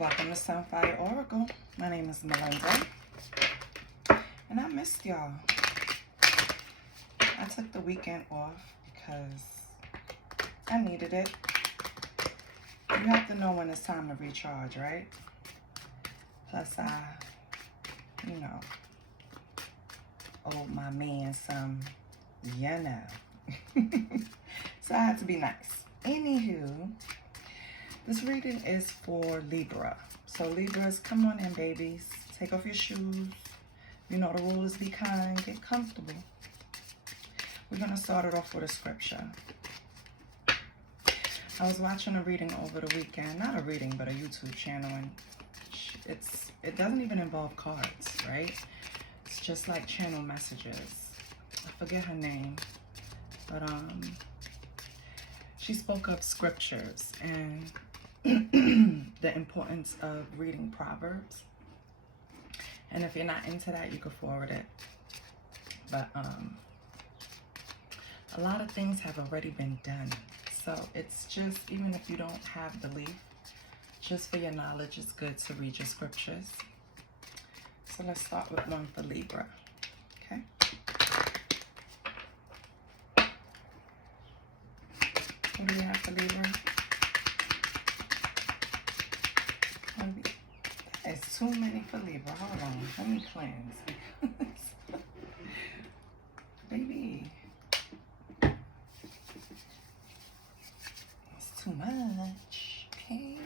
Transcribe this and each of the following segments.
Welcome to Sunfire Oracle. My name is Melinda, and I missed y'all. I took the weekend off because I needed it. You have to know when it's time to recharge, right? Plus, I owe my man some, So I had to be nice. Anywho, this reading is for Libra. So Libras, come on in, babies. Take off your shoes. You know the rule is be kind, get comfortable. We're going to start it off with a scripture. I was watching a reading over the weekend. Not a reading, but a YouTube channel. And it doesn't even involve cards, right? It's just like channel messages. I forget her name. But she spoke of scriptures and the importance of reading Proverbs. And if you're not into that, you can forward it. But a lot of things have already been done. So it's just, even if you don't have belief, just for your knowledge, it's good to read your scriptures. So let's start with one for Libra. Okay. What do we have for Libra? There's too many for Libra. Hold on. Let me cleanse. Baby. It's too much. Okay.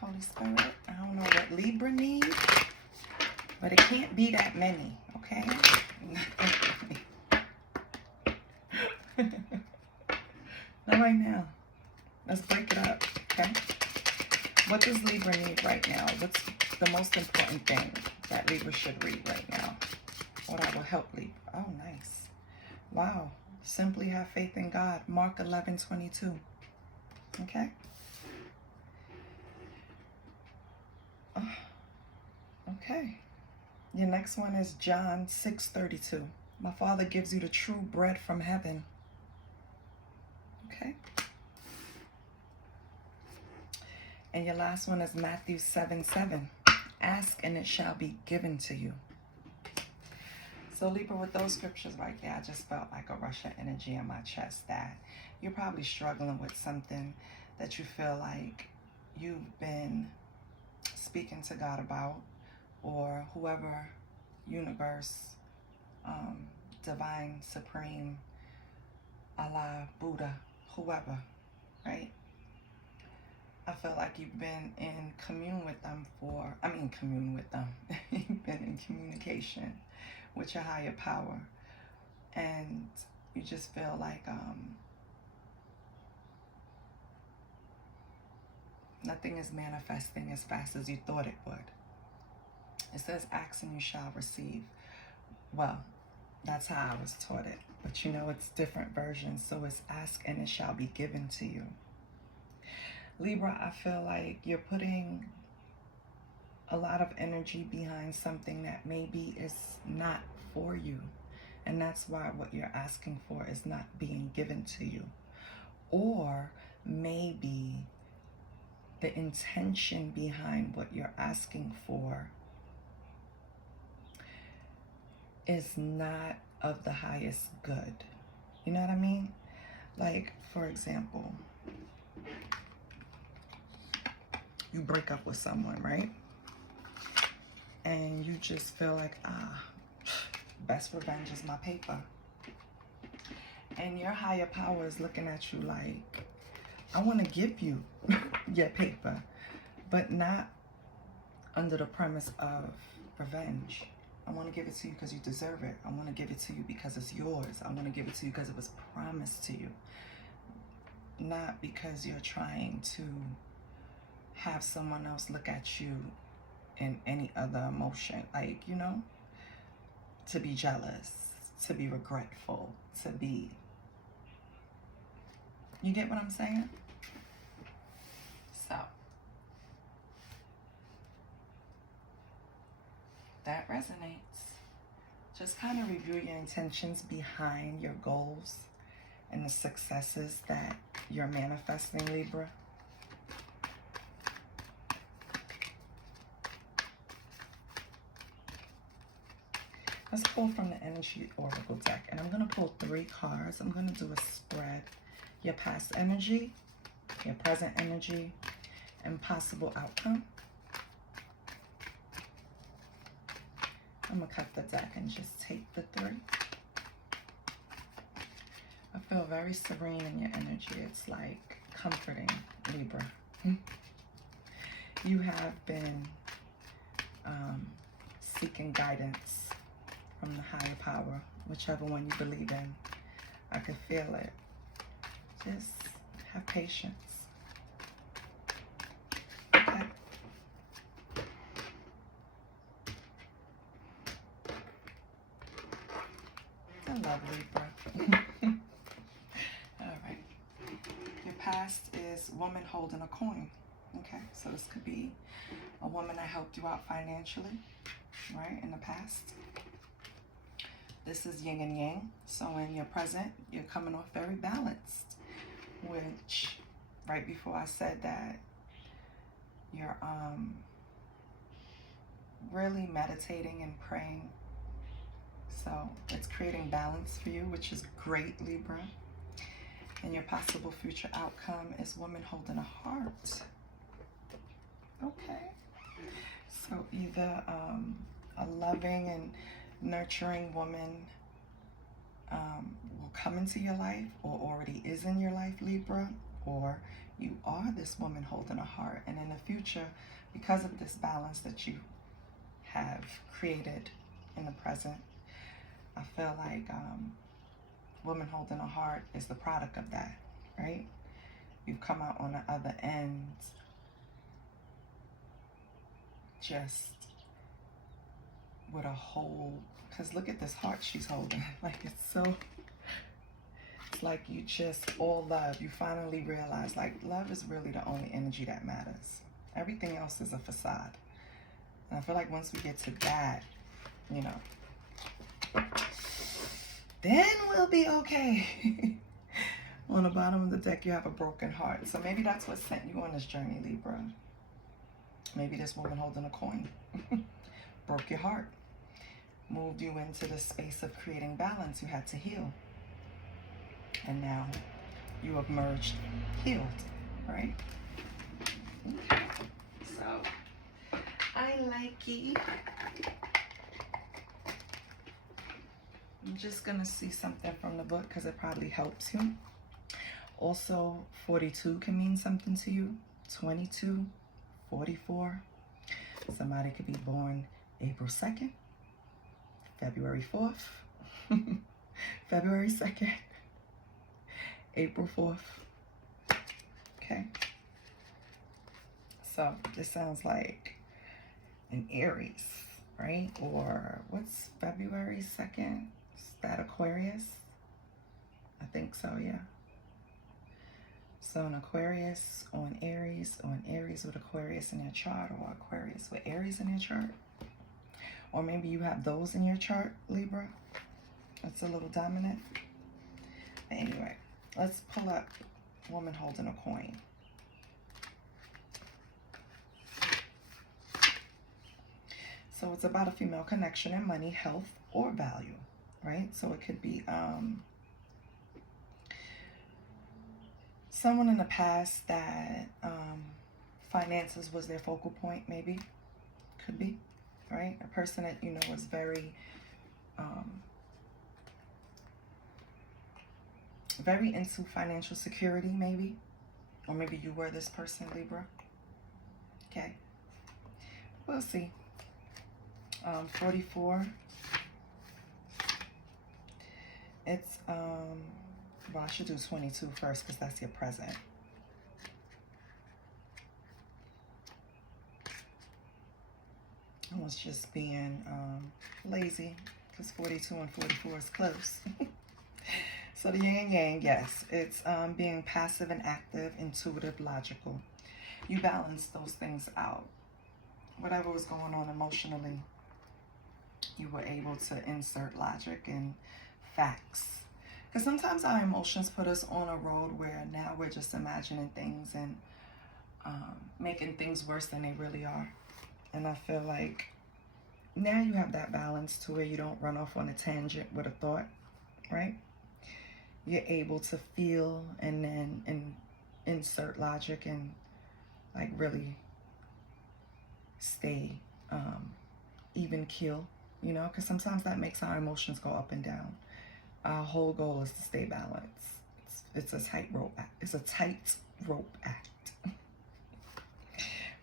Holy Spirit. I don't know what Libra needs, but it can't be that many. Okay? Not right now. Let's break it up. Okay? What does Libra need right now? What's the most important thing that Libra should read right now? What will help Libra? Oh, nice. Wow. Simply have faith in God. Mark 11:22. Okay? Oh, okay. Your next one is John 6:32. My Father gives you the true bread from heaven. Okay? And your last one is Matthew 7:7. Ask and it shall be given to you. So Libra, with those scriptures right there, I just felt like a rush of energy in my chest that you're probably struggling with something that you feel like you've been speaking to God about, or whoever, universe, divine, supreme, Allah, Buddha, whoever, right? I feel like you've been in commune with them You've been in communication with your higher power. And you just feel like nothing is manifesting as fast as you thought it would. It says, ask and you shall receive. Well, that's how I was taught it. But you know, it's different versions. So it's ask and it shall be given to you. Libra, I feel like you're putting a lot of energy behind something that maybe is not for you. And that's why what you're asking for is not being given to you. Or maybe the intention behind what you're asking for is not of the highest good. You know what I mean? Like, for example, you break up with someone, right? And you just feel like, best revenge is my paper. And your higher power is looking at you like, I want to give you your paper, but not under the premise of revenge. I want to give it to you because you deserve it. I want to give it to you because it's yours. I want to give it to you because it was promised to you. Not because you're trying to have someone else look at you in any other emotion, like, you know, to be jealous, to be regretful, to be, you get what I'm saying? So that resonates. Just kind of review your intentions behind your goals and the successes that you're manifesting, Libra. Let's pull from the Energy Oracle deck. And I'm going to pull 3 cards. I'm going to do a spread. Your past energy, your present energy, and possible outcome. I'm going to cut the deck and just take the 3. I feel very serene in your energy. It's like comforting, Libra. You have been seeking guidance from the higher power, whichever one you believe in. I can feel it. Just have patience. Okay. I love Libra. All right. Your past is woman holding a coin. Okay, so this could be a woman that helped you out financially, right, in the past. This is yin and yang. So in your present, you're coming off very balanced, which right before I said that you're really meditating and praying. So it's creating balance for you, which is great, Libra. And your possible future outcome is woman holding a heart. Okay. So either a loving and nurturing woman will come into your life, or already is in your life, Libra, or you are this woman holding a heart. And in the future, because of this balance that you have created in the present, I feel like woman holding a heart is the product of that, right? You've come out on the other end just with a whole, because look at this heart she's holding. Like, it's like you just all love. You finally realize, like, love is really the only energy that matters. Everything else is a facade. And I feel like once we get to that, you know, then we'll be okay. On the bottom of the deck, you have a broken heart. So maybe that's what sent you on this journey, Libra. Maybe this woman holding a coin broke your heart, moved you into the space of creating balance. You had to heal. And now you have merged, healed, right? Okay. So I like it. I'm just going to see something from the book because it probably helps you. Also, 42 can mean something to you. 22, 44. Somebody could be born April 2nd, February 4th, February 2nd, April 4th. Okay. So this sounds like an Aries, right? Or what's February 2nd? Is that Aquarius? I think so, yeah. So an Aquarius on Aries with Aquarius in your chart, or Aquarius with Aries in your chart. Or maybe you have those in your chart, Libra. That's a little dominant. But anyway, let's pull up woman holding a coin. So it's about a female connection in money, health, or value, right? So it could be someone in the past that finances was their focal point, maybe. Could be, right? A person that, you know, was very, very into financial security, maybe. Or maybe you were this person, Libra. Okay. We'll see. 44. It's, well, I should do 22 first because that's your present. I was just being lazy because 42 and 44 is close. So the yin and yang, yes, it's being passive and active, intuitive, logical. You balance those things out. Whatever was going on emotionally, you were able to insert logic and facts. Because sometimes our emotions put us on a road where now we're just imagining things and making things worse than they really are. And I feel like now you have that balance to where you don't run off on a tangent with a thought, right? You're able to feel and then insert logic and like really stay even keel, you know, because sometimes that makes our emotions go up and down. Our whole goal is to stay balanced. It's a tightrope act. It's a tightrope act.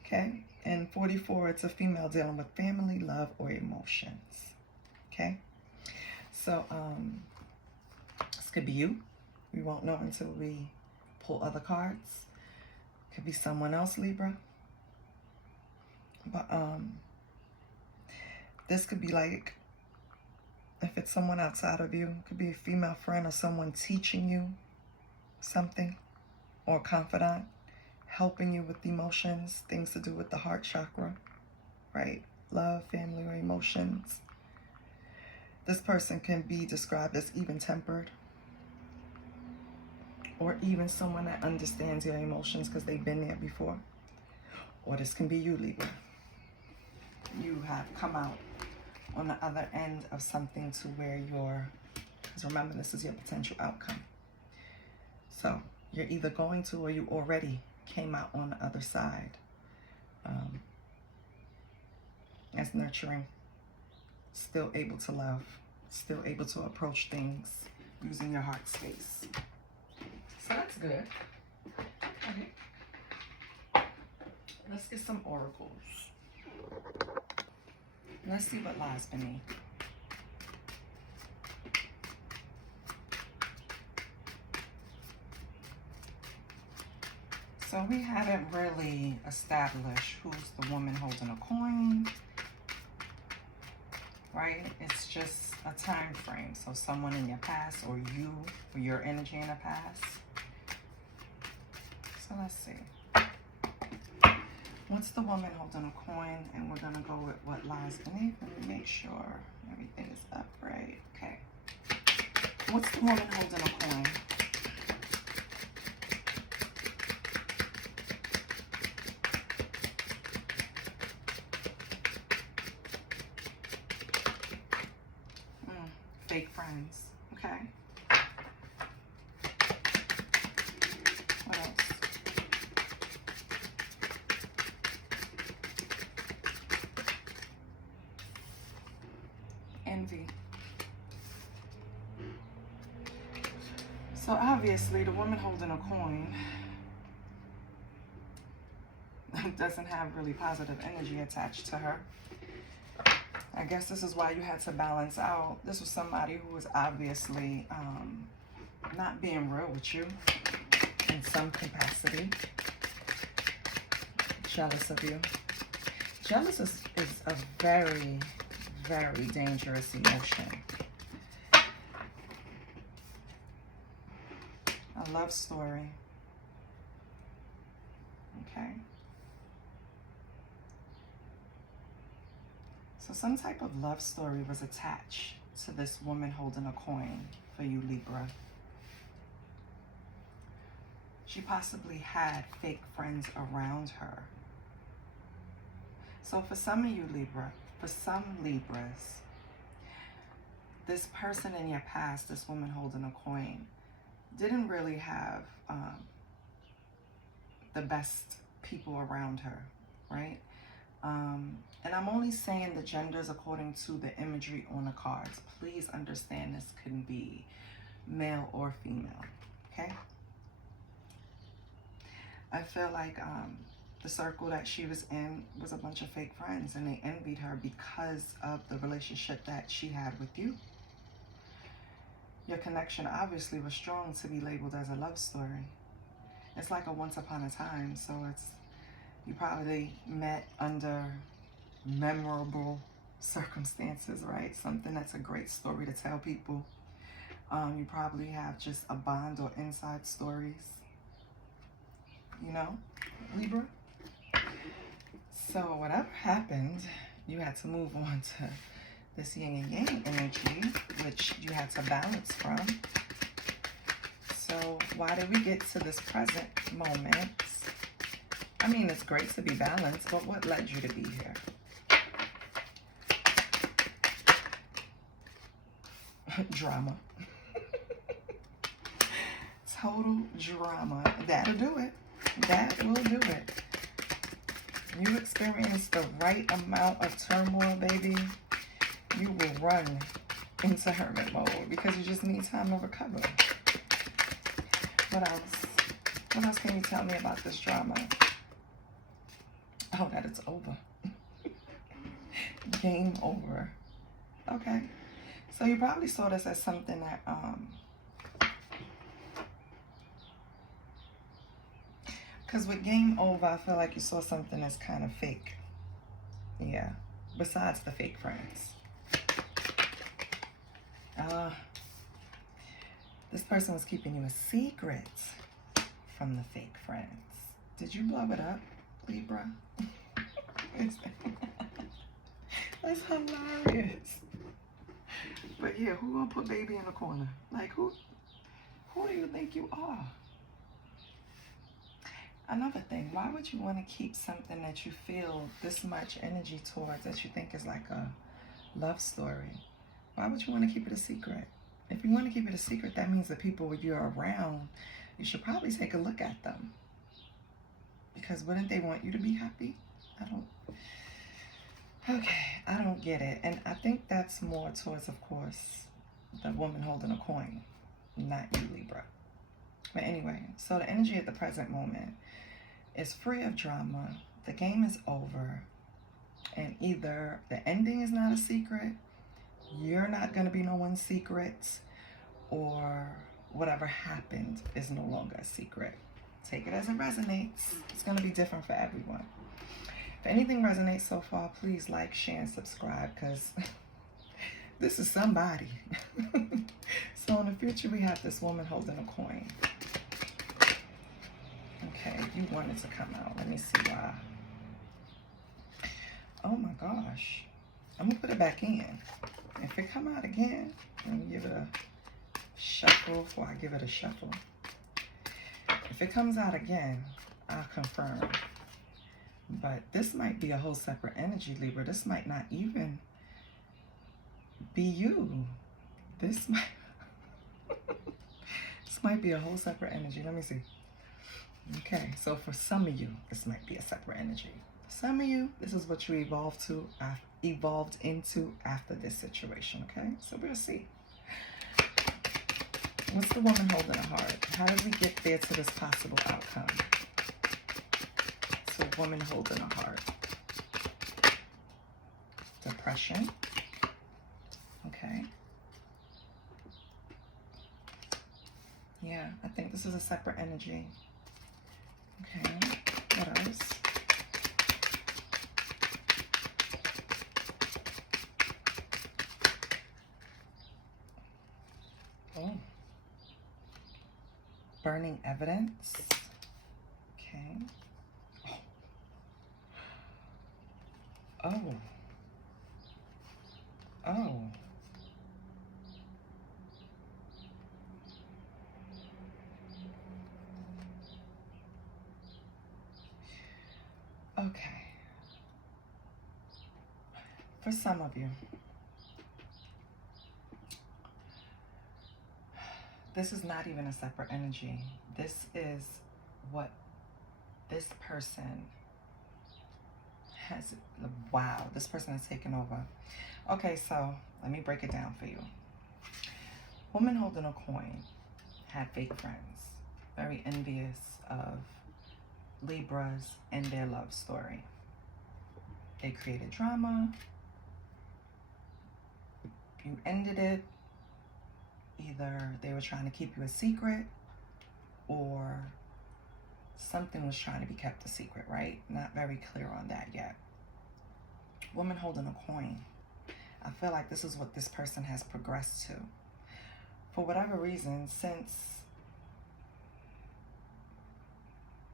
Okay, and 44, it's a female dealing with family, love, or emotions. Okay, so this could be you. We won't know until we pull other cards. Could be someone else, Libra. But this could be like, if it's someone outside of you, it could be a female friend or someone teaching you something, or a confidant, helping you with emotions, things to do with the heart chakra, right? Love, family, or emotions. This person can be described as even-tempered, or even someone that understands your emotions because they've been there before. Or this can be you, Libra. You have come out on the other end of something to where you're, because remember, this is your potential outcome. So you're either going to, or you already came out on the other side as nurturing, still able to love, still able to approach things using your heart space. So that's good. Okay. Let's get some oracles. Let's see what lies beneath. So we haven't really established who's the woman holding a coin, right? It's just a time frame. So someone in your past, or you, or your energy in the past. So let's see. What's the woman holding a coin? And we're gonna go with what lies beneath. Let me make sure everything is upright. Okay. What's the woman holding a coin? Fake friends. Okay. What else? Envy. So obviously the woman holding a coin doesn't have really positive energy attached to her. I guess this is why you had to balance out. This was somebody who was obviously not being real with you in some capacity. Jealous of you. Jealous is a very, very dangerous emotion. A love story. Okay. So some type of love story was attached to this woman holding a coin for you, Libra. She possibly had fake friends around her. So for some of you, Libra, for some Libras, this person in your past, this woman holding a coin, didn't really have the best people around her, right? And I'm only saying the genders according to the imagery on the cards. Please understand this can be male or female, okay? I feel like the circle that she was in was a bunch of fake friends, and they envied her because of the relationship that she had with you. Your connection obviously was strong to be labeled as a love story. It's like a once upon a time, so you probably met under memorable circumstances, right? Something that's a great story to tell people. You probably have just a bond or inside stories, you know, Libra. So whatever happened, you had to move on to this yin and yang energy, which you had to balance from. So why did we get to this present moment? I mean, it's great to be balanced, but what led you to be here? drama. Total drama. That'll do it. That will do it. You experience the right amount of turmoil, baby, you will run into hermit mode because you just need time to recover. What else? What else can you tell me about this drama? Oh, that it's over. Game over. Okay. So you probably saw this as something that, because with game over, I feel like you saw something that's kind of fake. Yeah. Besides the fake friends. This person was keeping you a secret from the fake friends. Did you blow it up, Libra? That's hilarious. But yeah, who gonna put baby in the corner? Like who do you think you are? Another thing, why would you want to keep something that you feel this much energy towards that you think is like a love story? Why would you want to keep it a secret? If you want to keep it a secret, that means the people you're around, you should probably take a look at them. Because wouldn't they want you to be happy? I don't get it. And I think that's more towards, of course, the woman holding a coin, not you, Libra. But anyway, so the energy at the present moment is free of drama. The game is over. And either the ending is not a secret, you're not going to be no one's secret, or whatever happened is no longer a secret. Take it as it resonates. It's going to be different for everyone. If anything resonates so far, please like, share, and subscribe, because this is somebody. So in the future, we have this woman holding a coin. Okay, you wanted to come out. Let me see why. Oh my gosh. I'm going to put it back in. If it come out again, let me give it a shuffle before I give it a shuffle. If it comes out again, I'll confirm. But this might be a whole separate energy, Libra. This might not even be you. This might be a whole separate energy. Let me see. Okay, so for some of you, this might be a separate energy. Some of you, this is what you evolved into after this situation, okay? So we'll see. What's the woman holding a heart? How did we get there to this possible outcome? So woman holding a heart. Depression. Okay. Yeah, I think this is a separate energy. Okay, what else? Oh. Burning evidence. Okay. Oh. Oh. Okay. For some of you, this is not even a separate energy. This is what this person has, wow, this person has taken over. Okay, so let me break it down for you. Woman holding a coin had fake friends, very envious of Libras and their love story. They created drama. You ended it. Either they were trying to keep you a secret, or something was trying to be kept a secret, right? Not very clear on that yet. Woman holding a coin. I feel like this is what this person has progressed to. For whatever reason, since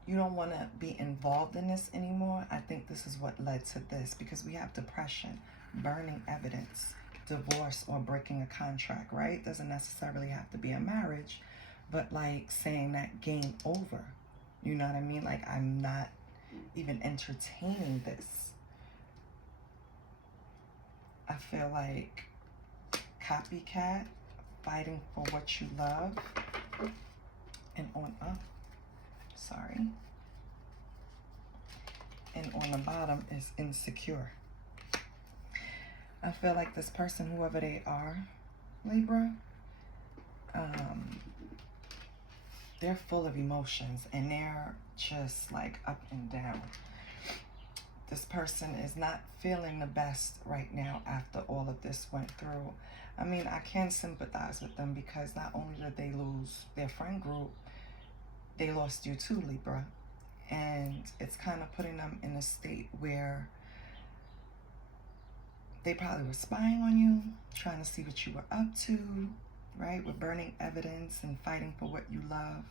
you don't want to be involved in this anymore, I think this is what led to this, because we have depression, burning evidence, divorce, or breaking a contract, right? Doesn't necessarily have to be a marriage, but like saying that game over. You know what I mean? Like, I'm not even entertaining this. I feel like copycat, fighting for what you love. And on up, sorry. And on the bottom is insecure. I feel like this person, whoever they are, Libra, they're full of emotions and they're just like up and down. This person is not feeling the best right now after all of this went through. I mean, I can sympathize with them because not only did they lose their friend group, they lost you too, Libra. And it's kind of putting them in a state where they probably were spying on you, trying to see what you were up to, right? With burning evidence and fighting for what you love.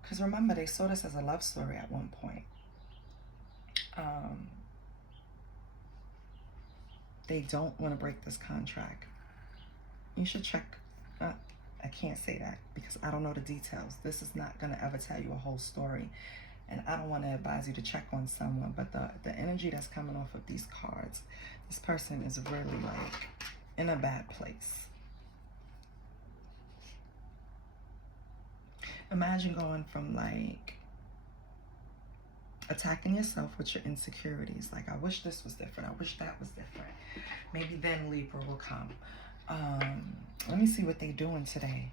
Because remember, they saw this as a love story at one point. They don't want to break this contract. You should check. I can't say that because I don't know the details. This is not going to ever tell you a whole story. And I don't want to advise you to check on someone. But the energy that's coming off of these cards, this person is really like in a bad place. Imagine going from like attacking yourself with your insecurities. Like, I wish this was different. I wish that was different. Maybe then Libra will come. Let me see what they're doing today.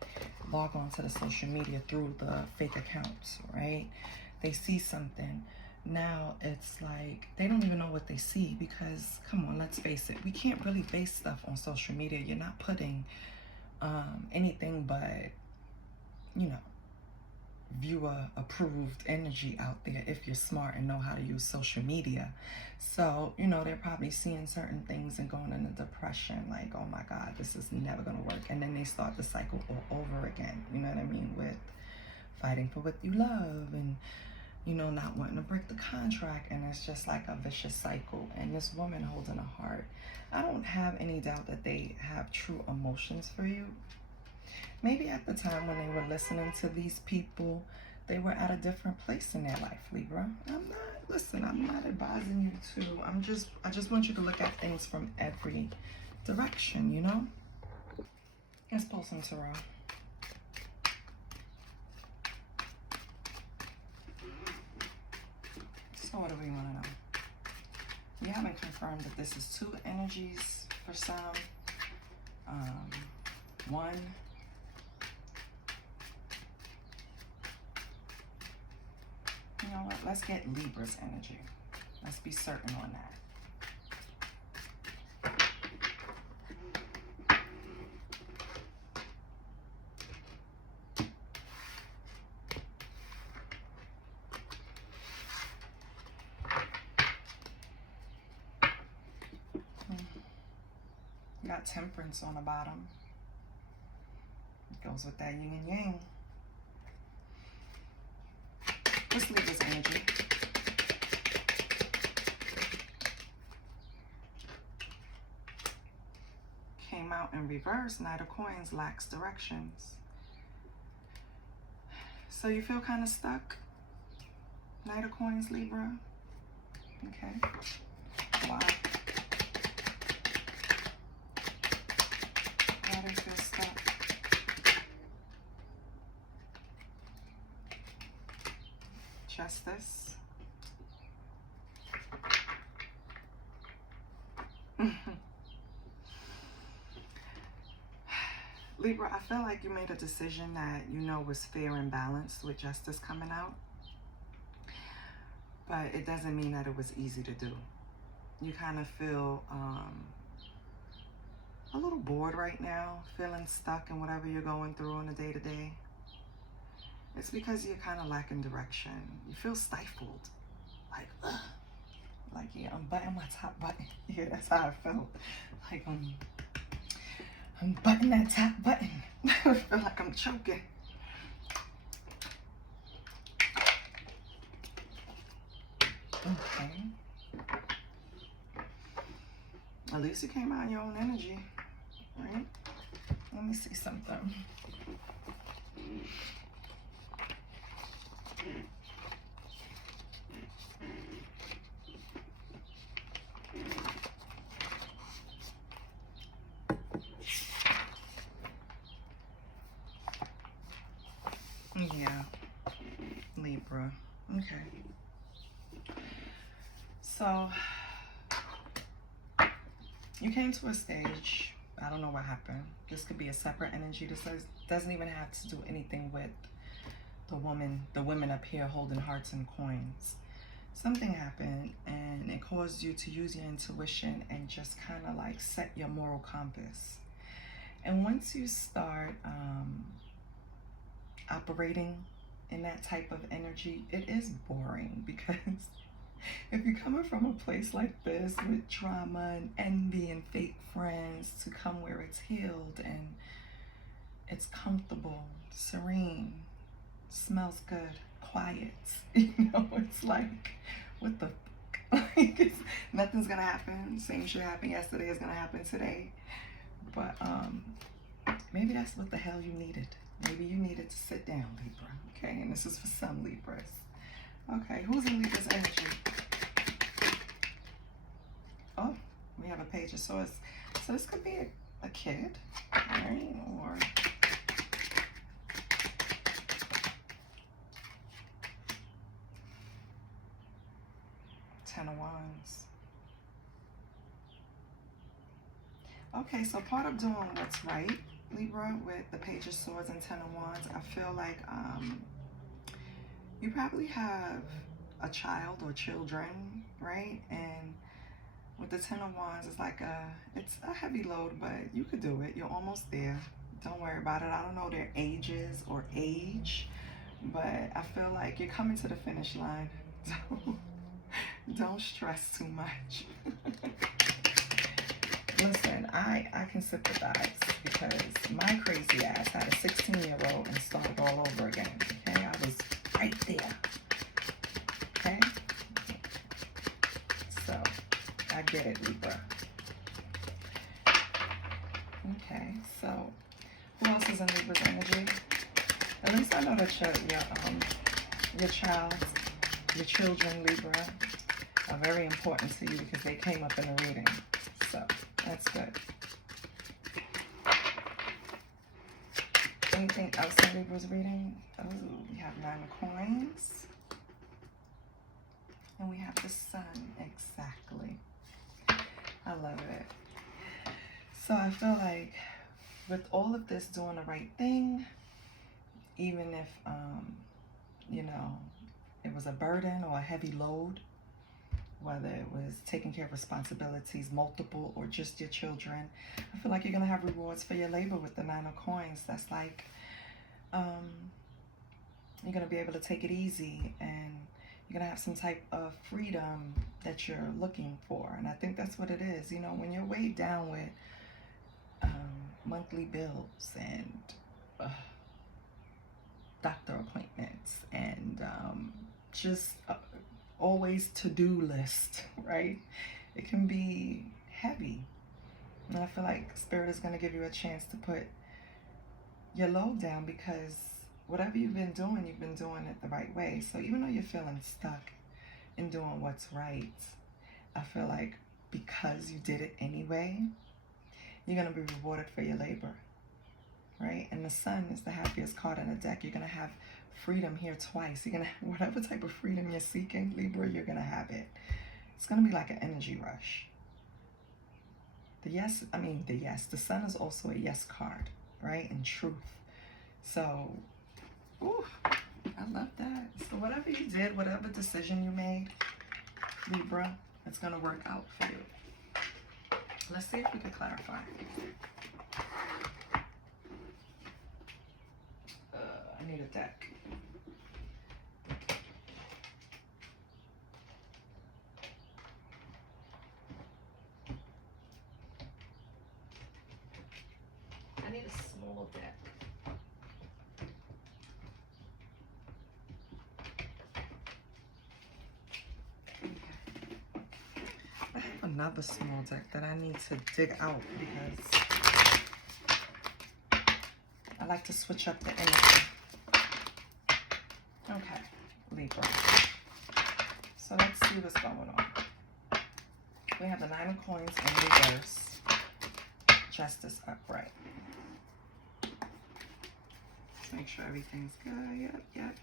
Log on to the social media through the fake accounts, right? They see something. Now it's like they don't even know what they see because, come on, let's face it. We can't really base stuff on social media. You're not putting anything but, you know, viewer approved energy out there if you're smart and know how to use social media. So, you know, they're probably seeing certain things and going into depression, like, oh my God, this is never gonna work. And then they start the cycle all over again, you know what I mean, with fighting for what you love and, you know, not wanting to break the contract. And it's just like a vicious cycle. And this woman holding a heart, I don't have any doubt that they have true emotions for you. Maybe at the time when they were listening to these people, they were at a different place in their life, Libra. I'm not advising you to. I just want you to look at things from every direction, you know? Let's pull some tarot. So what do we want to know? We haven't confirmed that this is 2 energies for some. 1. You know what? Let's get Libra's energy. Let's be certain on that. Got Temperance on the bottom. It goes with that yin and yang. Let's leave this energy. Came out in reverse. Knight of Coins lacks directions. So you feel kind of stuck? Knight of Coins, Libra. Okay. Why? Why do you feel stuck? Justice. Libra, I feel like you made a decision that you know was fair and balanced with Justice coming out. But it doesn't mean that it was easy to do. You kind of feel a little bored right now, feeling stuck in whatever you're going through on a day-to-day. It's because you're kind of lacking direction. You feel stifled. Like, ugh. Like, yeah, I'm buttoning my top button. Yeah, that's how I felt. Like, I'm buttoning that top button. I feel like I'm choking. Okay. At least you came out in your own energy, right? Let me see something. Okay. So, you came to a stage. I don't know what happened. This could be a separate energy. This doesn't even have to do anything with the women up here holding hearts and coins. Something happened and it caused you to use your intuition and just kind of like set your moral compass. And once you start operating in that type of energy, it is boring, because if you're coming from a place like this with drama and envy and fake friends to come where it's healed and it's comfortable, serene, smells good, quiet, it's like, what the like, nothing's gonna happen. Same shit happened yesterday is gonna happen today. But maybe that's what the hell you needed. Maybe you needed to sit down, Libra. Okay, and this is for some Libras. Okay, who's in Libra's energy? Oh, we have a Page of Swords. So this could be a kid, right? Or Ten of Wands. Okay, so part of doing what's right, Libra, with the Page of Swords and Ten of Wands, I feel like you probably have a child or children, right? And with the Ten of Wands, it's like it's a heavy load, but you could do it. You're almost there. Don't worry about it. I don't know their ages or age, but I feel like you're coming to the finish line. Don't stress too much. Listen, I can sympathize, because my crazy ass had a 16-year-old and started all over again. Okay, I was right there. Okay, so I get it, Libra. Okay, so who else is in Libra's energy? At least I know that your child, your children, Libra, are very important to you, because they came up in the reading. So that's good. Anything else in Libra's reading? Oh, we have Nine of Coins. And we have the Sun. Exactly. I love it. So I feel like with all of this, doing the right thing, even if, it was a burden or a heavy load, whether it was taking care of responsibilities, multiple, or just your children, I feel like you're going to have rewards for your labor with the Nine of Coins. That's like, you're going to be able to take it easy, and you're going to have some type of freedom that you're looking for. And I think that's what it is. When you're weighed down with monthly bills and doctor appointments and just always to-do list, right? It can be heavy. And I feel like Spirit is going to give you a chance to put your load down, because whatever you've been doing it the right way. So even though you're feeling stuck in doing what's right, I feel like because you did it anyway, you're going to be rewarded for your labor, right? And the Sun is the happiest card in the deck. You're going to have freedom here twice. You're going to, whatever type of freedom you're seeking, Libra, you're going to have it. It's going to be like an energy rush. The Sun is also a yes card, right? And truth. So, ooh, I love that. So whatever you did, whatever decision you made, Libra, it's going to work out for you. Let's see if we can clarify. I need a deck. I need a small deck. Okay. I have another small deck that I need to dig out, because I like to switch up the energy. Okay, Libra. So let's see what's going on. We have the Nine of Coins in reverse. Justice upright. Make sure everything's good. Yep.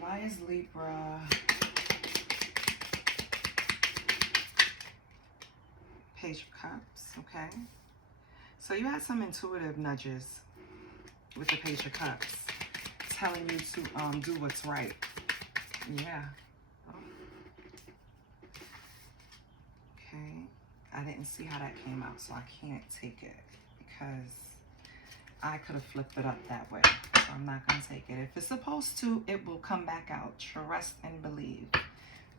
Why is Libra Page of Cups? Okay. So you had some intuitive nudges with the Page of Cups telling you to do what's right. Yeah. Oh. Okay. I didn't see how that came out, so I can't take it because I could have flipped it up that way. So I'm not going to take it. If it's supposed to, it will come back out. Trust and believe.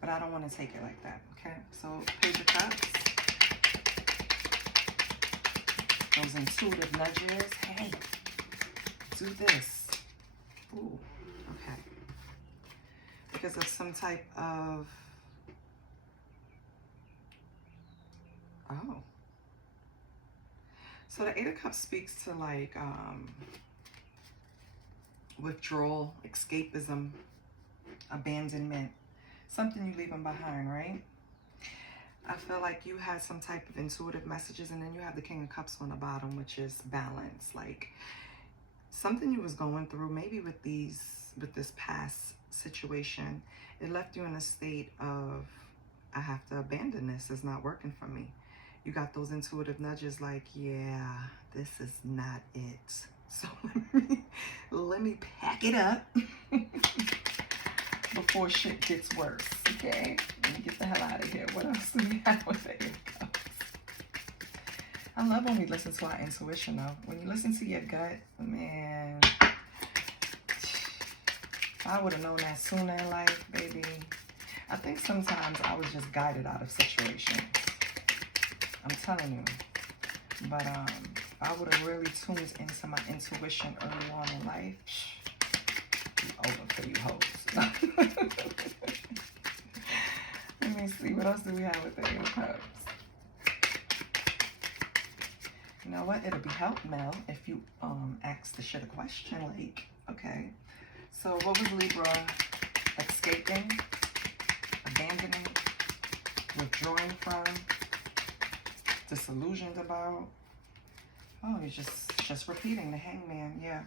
But I don't want to take it like that. Okay. So Page of Cups. Those intuitive nudges. Hey, do this. Ooh, okay. Because of some type of, oh. So the Eight of Cups speaks to like withdrawal, escapism, abandonment, something you leaving behind, right? I feel like you had some type of intuitive messages, and then you have the King of Cups on the bottom, which is balance. Like something you was going through, maybe with this past situation, it left you in a state of, I have to abandon this. It's not working for me. You got those intuitive nudges like, yeah, this is not it. So let me pack it up before shit gets worse, okay? Let me get the hell out of here. What else do we have with the Eight of Cups? I love when we listen to our intuition, though. When you listen to your gut, man, if I would have known that sooner in life, baby. I think sometimes I was just guided out of situations. I'm telling you. But if I would have really tuned into my intuition early on in life, over for you hoes. Let me see, what else do we have with the Eight of Cups? You know what? It'll be help, Mel, if you ask the shit a question. Like, okay, so what was Libra escaping, abandoning, withdrawing from, disillusioned about? Oh, you're just repeating the Hangman. Yeah.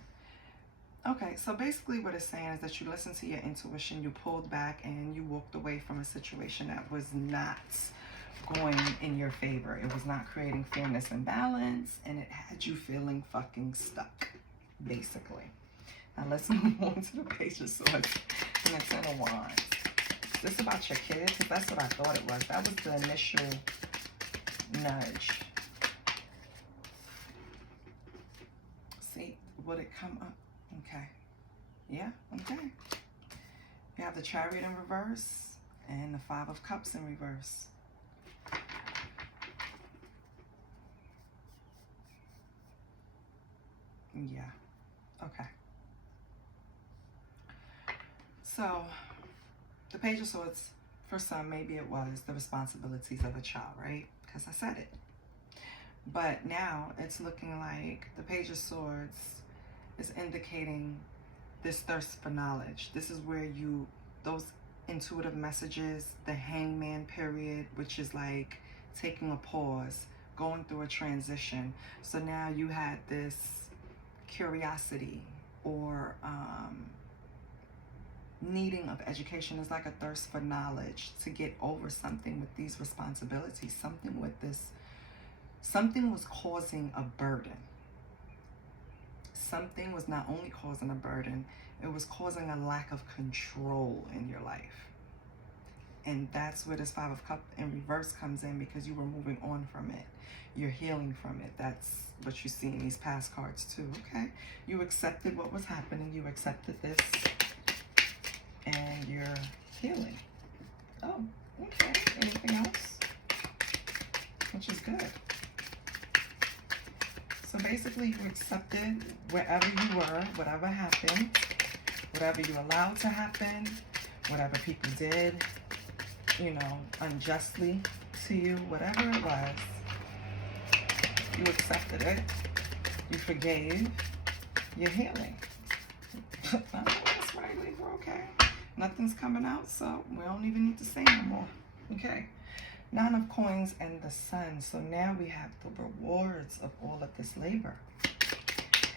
Okay, so basically what it's saying is that you listened to your intuition, you pulled back, and you walked away from a situation that was not going in your favor. It was not creating fairness and balance, and it had you feeling fucking stuck, basically. Now let's move on to the Page of Swords and the Ten of Wands. Is this about your kids? Because that's what I thought it was. That was the initial nudge. See, would it come up? Okay. Yeah, okay. You have the Chariot in reverse and the Five of Cups in reverse. Yeah. Okay. So, the Page of Swords, for some, maybe it was the responsibilities of a child, right? Because I said it. But now it's looking like the Page of Swords is indicating this thirst for knowledge. This is where those intuitive messages, the Hangman period, which is like taking a pause, going through a transition. So now you had this curiosity or needing of education. Is like a thirst for knowledge to get over something with these responsibilities, something was causing a burden. Something was not only causing a burden, it was causing a lack of control in your life. And that's where this Five of Cups in reverse comes in, because you were moving on from it. You're healing from it. That's what you see in these past cards too, okay? You accepted what was happening. You accepted this. And you're healing. Oh, okay. Anything else? Which is good. So basically you accepted wherever you were, whatever happened, whatever you allowed to happen, whatever people did, you know, unjustly to you, whatever it was, you accepted it, you forgave, you're healing. That's right, Libra, okay. Nothing's coming out, so we don't even need to say no more. Okay. Nine of Coins and the Sun. So now we have the rewards of all of this labor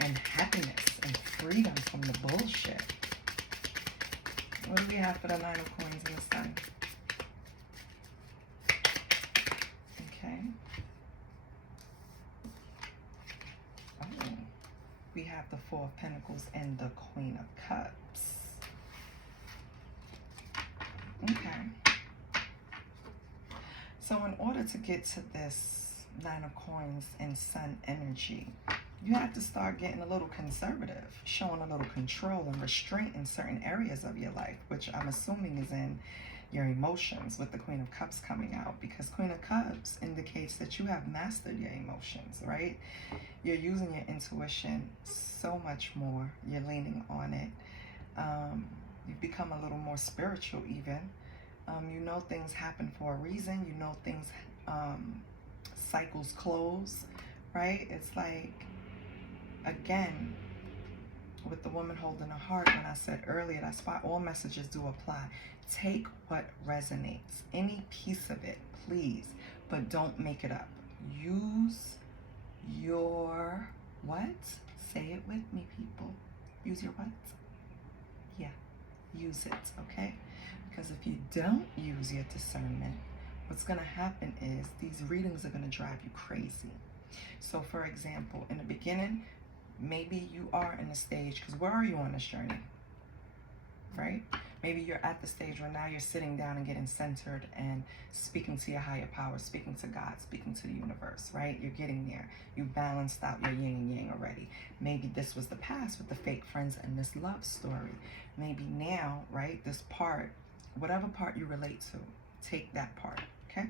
and happiness and freedom from the bullshit. What do we have for the Nine of Coins in the Sun? Okay. Oh. We have the Four of Pentacles and the Queen of Cups. Okay. So in order to get to this Nine of Coins and Sun energy, you have to start getting a little conservative, showing a little control and restraint in certain areas of your life, which I'm assuming is in your emotions with the Queen of Cups coming out, because Queen of Cups indicates that you have mastered your emotions, right? You're using your intuition so much more. You're leaning on it. You've become a little more spiritual even. You know things happen for a reason. You know things, cycles close, right? It's like, again, with the woman holding a heart, when I said earlier, that's why all messages do apply. Take what resonates, any piece of it, please, but don't make it up. Use your what? Say it with me, people. Use your what? Yeah, use it, okay? Because if you don't use your discernment, what's going to happen is these readings are going to drive you crazy. So, for example, in the beginning, maybe you are in a stage, because where are you on this journey, right? Maybe you're at the stage where now you're sitting down and getting centered and speaking to your higher power, speaking to God, speaking to the universe, right? You're getting there. You balanced out your yin and yang already. Maybe this was the past with the fake friends and this love story. Maybe now, right, this part, whatever part you relate to, take that part, okay?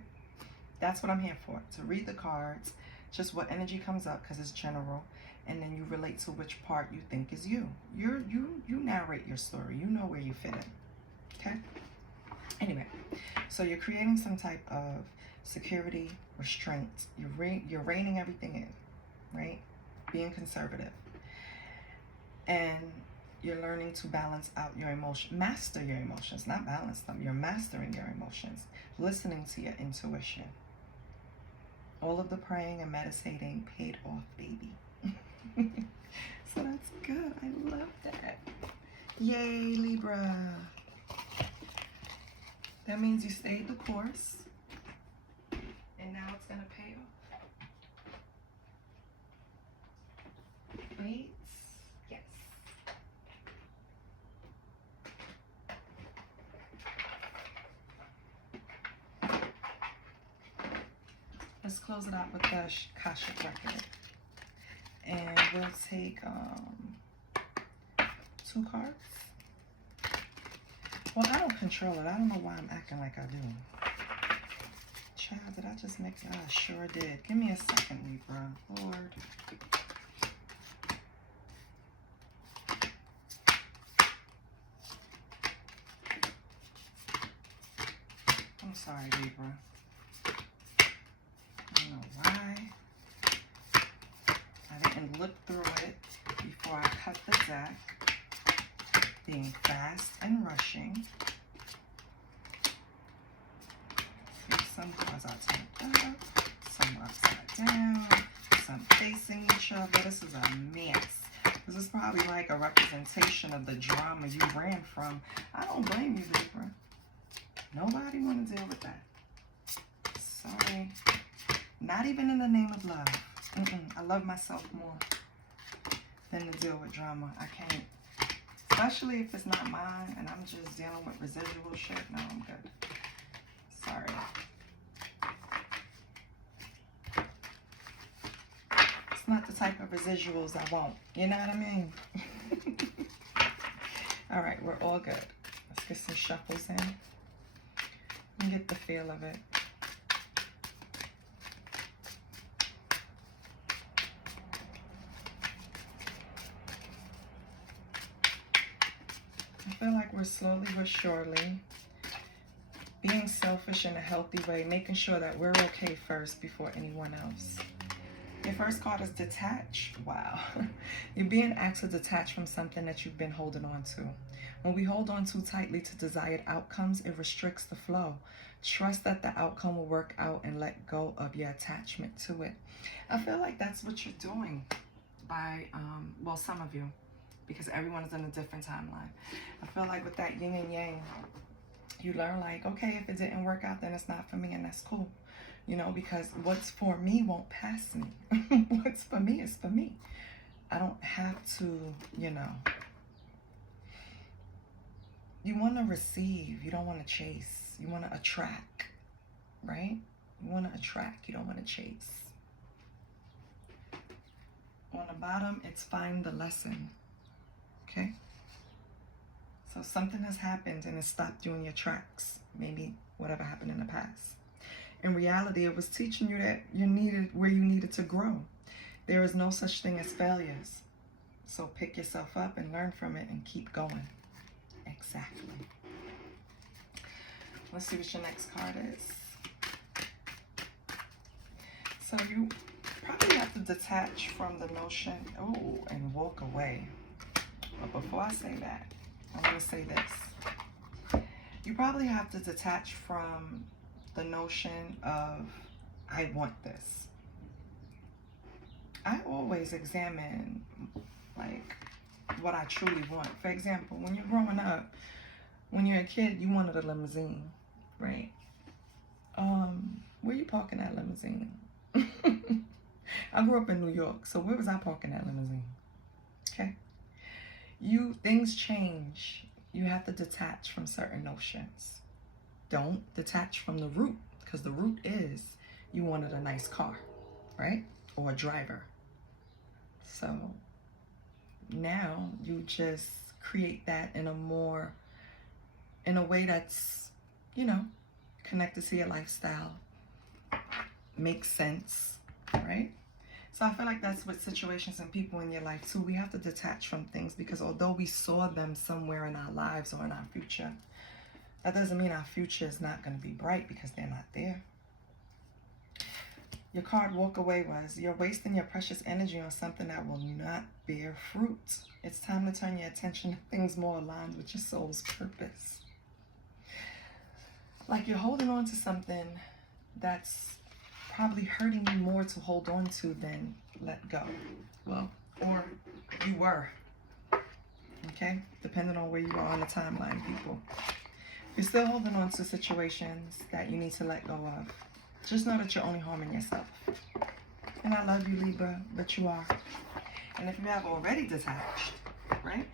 That's what I'm here for, to read the cards, just what energy comes up, because it's general, and then you relate to which part you think is you. You narrate your story. You know where you fit in, okay? Anyway, so you're creating some type of security, restraint. You're reining everything in, right? Being conservative. And you're learning to balance out your emotions, master your emotions, not balance them. You're mastering your emotions, listening to your intuition. All of the praying and meditating paid off, baby. So that's good. I love that. Yay, Libra. That means you stayed the course. And now it's going to pay off. Wait. Yes. Let's close it out with the Akashic record. And we'll take 2 cards. Well, I don't control it. I don't know why I'm acting like I do. Child, did I just make it? I sure did. Give me a second, Libra. Lord. I'm sorry, Libra. I don't know why. I didn't look through it before I cut the deck. Being fast and rushing. See, some cards are turned up, some are upside down, some facing each other. This is a mess. This is probably like a representation of the drama you ran from. I don't blame you, Libra. Nobody want to deal with that. Sorry. Not even in the name of love. I love myself more than to deal with drama. I can't. Especially if it's not mine and I'm just dealing with residual shit. No, I'm good. Sorry. It's not the type of residuals I want. You know what I mean? All right, we're all good. Let's get some shuffles in and get the feel of it. I feel like we're slowly but surely being selfish in a healthy way, making sure that we're okay first before anyone else. Your first card is detach. Wow. You're being asked to detach from something that you've been holding on to. When we hold on too tightly to desired outcomes, it restricts the flow. Trust that the outcome will work out and let go of your attachment to it. I feel like that's what you're doing by, well, some of you. because everyone is in a different timeline. I feel like with that yin and yang, you learn like, okay, if it didn't work out, then it's not for me, and that's cool. You know, because what's for me won't pass me. What's for me is for me. I don't have to, you know. You want to receive. You don't want to chase. You want to attract, right? You want to attract. You don't want to chase. On the bottom, it's find the lesson. Okay? So something has happened and it stopped you in your tracks. Maybe whatever happened in the past. In reality, it was teaching you that you needed where you needed to grow. There is no such thing as failures. So pick yourself up and learn from it and keep going. Exactly. Let's see what your next card is. So you probably have to detach from the notion, and walk away. But before I say that, I want to say this. You probably have to detach from the notion of, I want this. I always examine, like, what I truly want. For example, when you're growing up, when you're a kid, you wanted a limousine, right? Where you parking that limousine? I grew up in New York, so where was I parking that limousine? Okay? Things change. You have to detach from certain notions. Don't detach from the root, because the root is you wanted a nice car, right? Or a driver. So now you just create that in a way that's, you know, connected to your lifestyle, makes sense, right? So I feel like that's with situations and people in your life too. We have to detach from things, because although we saw them somewhere in our lives or in our future, that doesn't mean our future is not going to be bright because they're not there. Your card walk away was, you're wasting your precious energy on something that will not bear fruit. It's time to turn your attention to things more aligned with your soul's purpose. Like you're holding on to something that's probably hurting you more to hold on to than let go. Well, or you were. Okay? Depending on where you are on the timeline, people. You're still holding on to situations that you need to let go of. Just know that you're only harming yourself. And I love you, Libra, but you are. And if you have already detached, right?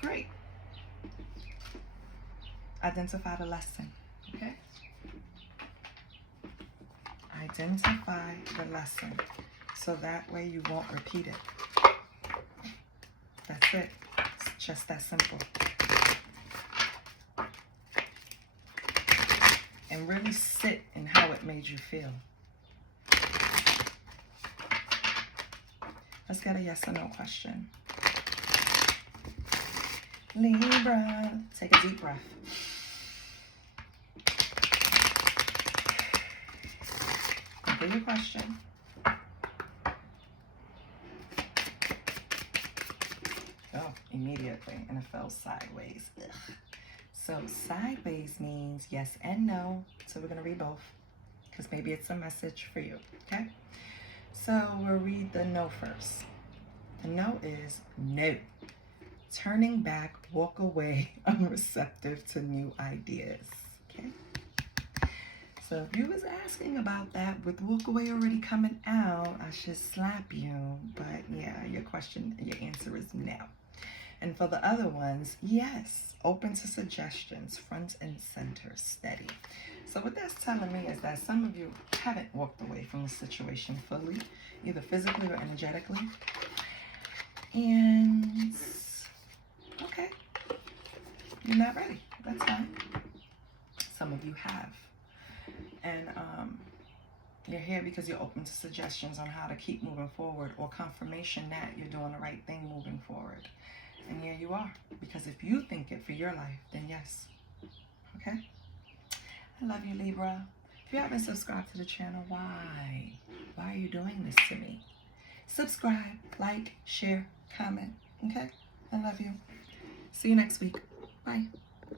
Great. Identify the lesson, okay? Identify the lesson, so that way you won't repeat it. That's it. It's just that simple. And really sit in how it made you feel. Let's get a yes or no question. Libra, take a deep breath. Think of your question. Oh, immediately, and it fell sideways. Ugh. So sideways means yes and no. So we're going to read both, because maybe it's a message for you, okay? So we'll read the no first. The no is no. Turning back, walk away, unreceptive to new ideas, okay? So if you was asking about that with walk away already coming out, I should slap you. But yeah, your answer is no. And for the other ones, yes, open to suggestions, front and center, steady. So what that's telling me is that some of you haven't walked away from the situation fully, either physically or energetically. And, okay, you're not ready. That's fine. Some of you have. And you're here because you're open to suggestions on how to keep moving forward, or confirmation that you're doing the right thing moving forward. And here you are, because if you think it for your life, then yes. Okay? I love you, Libra. If you haven't subscribed to the channel, why? Why are you doing this to me? Subscribe, like, share, comment. Okay? I love you. See you next week. Bye.